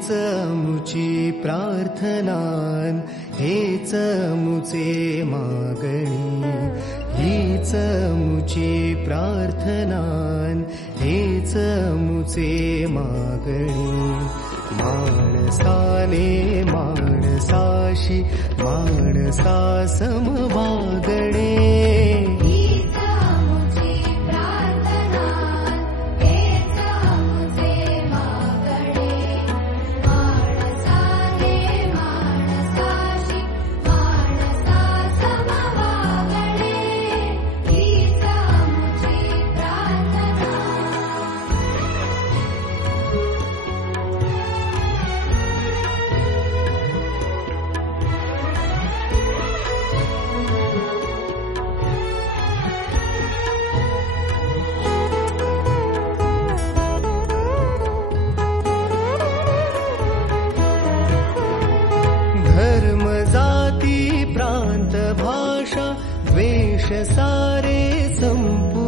हेच मुची प्रार्थनान, हेच मुचे मागणी, हीच मुची प्रार्थनान, हेच मुचे मागणी. माणसाने माणसाशी माणसा समवागणे, धर्म जाती प्रांत भाषा द्वेष सारे संपू